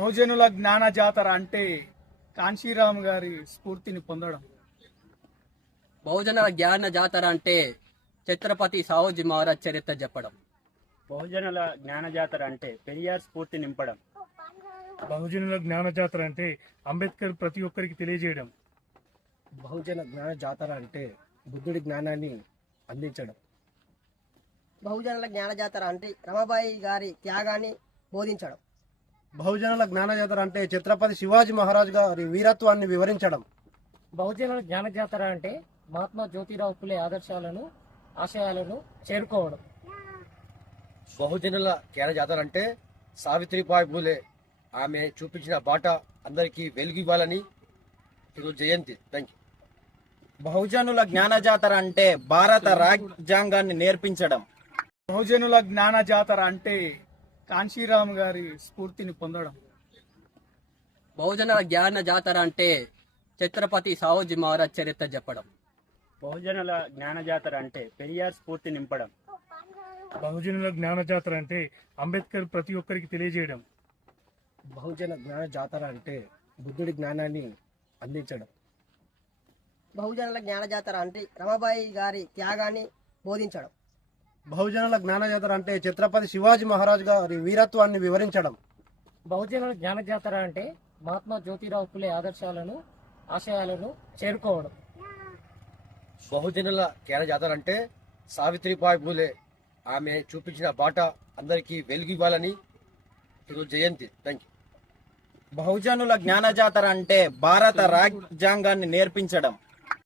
బహుజనుల జ్ఞాన జాతర అంటే కాంశీరామ్ గారి స్ఫూర్తిని పొందడం. బహుజనుల జ్ఞాన జాతర అంటే ఛత్రపతి సాహుజీ మహారాజ్ చరిత్ర చెప్పడం. బహుజనుల జ్ఞాన జాతర అంటే పెరియార్ స్ఫూర్తి నింపడం. బహుజనుల జ్ఞాన జాతర అంటే అంబేద్కర్ ప్రతి ఒక్కరికి తెలియజేయడం. బహుజన జ్ఞాన జాతర అంటే బుద్ధుడి జ్ఞానాన్ని అందించడం. బహుజనుల జ్ఞాన జాతర అంటే రమాబాయి గారి త్యాగాన్ని బోధించడం. బహుజనుల జ్ఞాన జాతర అంటే ఛత్రపతి శివాజీ మహారాజ్ గారి వీరత్వాన్ని వివరించడం. బహుజనుల జ్ఞాన జాతర అంటే మహాత్మా జ్యోతిరావు ఫులే ఆదర్శాలను ఆశయాలను చేరుకోవడం. బహుజనుల జ్ఞాన జాతర అంటే సావిత్రిబాయి పూలే ఆమె చూపించిన బాట అందరికీ వెలుగు ఇవ్వాలని ఈరోజు జయంతి. Thank you. బహుజనుల జ్ఞాన జాతర అంటే భారత రాజ్యాంగాన్ని నేర్పించడం. బహుజనుల జ్ఞాన జాతర అంటే కాంశీరామ్ గారి స్ఫూర్తిని పొందడం. బహుజనుల జ్ఞాన జాతర అంటే ఛత్రపతి సాహుజీ మహారాజ్ చరిత్ర చెప్పడం. బహుజనుల జ్ఞాన జాతర అంటే పెరియార్ స్ఫూర్తి నింపడం. బహుజనుల జ్ఞాన జాతర అంటే అంబేద్కర్ ప్రతి ఒక్కరికి తెలియజేయడం. బహుజన జ్ఞాన జాతర అంటే బుద్ధుడి జ్ఞానాన్ని అందించడం. బహుజనుల జ్ఞాన జాతర అంటే రమాబాయి గారి త్యాగాన్ని బోధించడం. బహుజనుల జ్ఞాన జాతర అంటే ఛత్రపతి శివాజీ మహారాజ్ గారి వీరత్వాన్ని వివరించడం. బహుజనుల జ్ఞాన జాతర అంటే మహాత్మా జ్యోతిరావు ఫులే ఆదర్శాలను ఆశయాలను చేరుకోవడం. బహుజనుల జ్ఞాన జాతర అంటే సావిత్రిబాయి పూలే ఆమె చూపించిన బాట అందరికీ వెలుగు ఇవ్వాలని ఈరోజు జయంతి. Thank you. బహుజనుల జ్ఞాన జాతర అంటే భారత రాజ్యాంగాన్ని నేర్పించడం.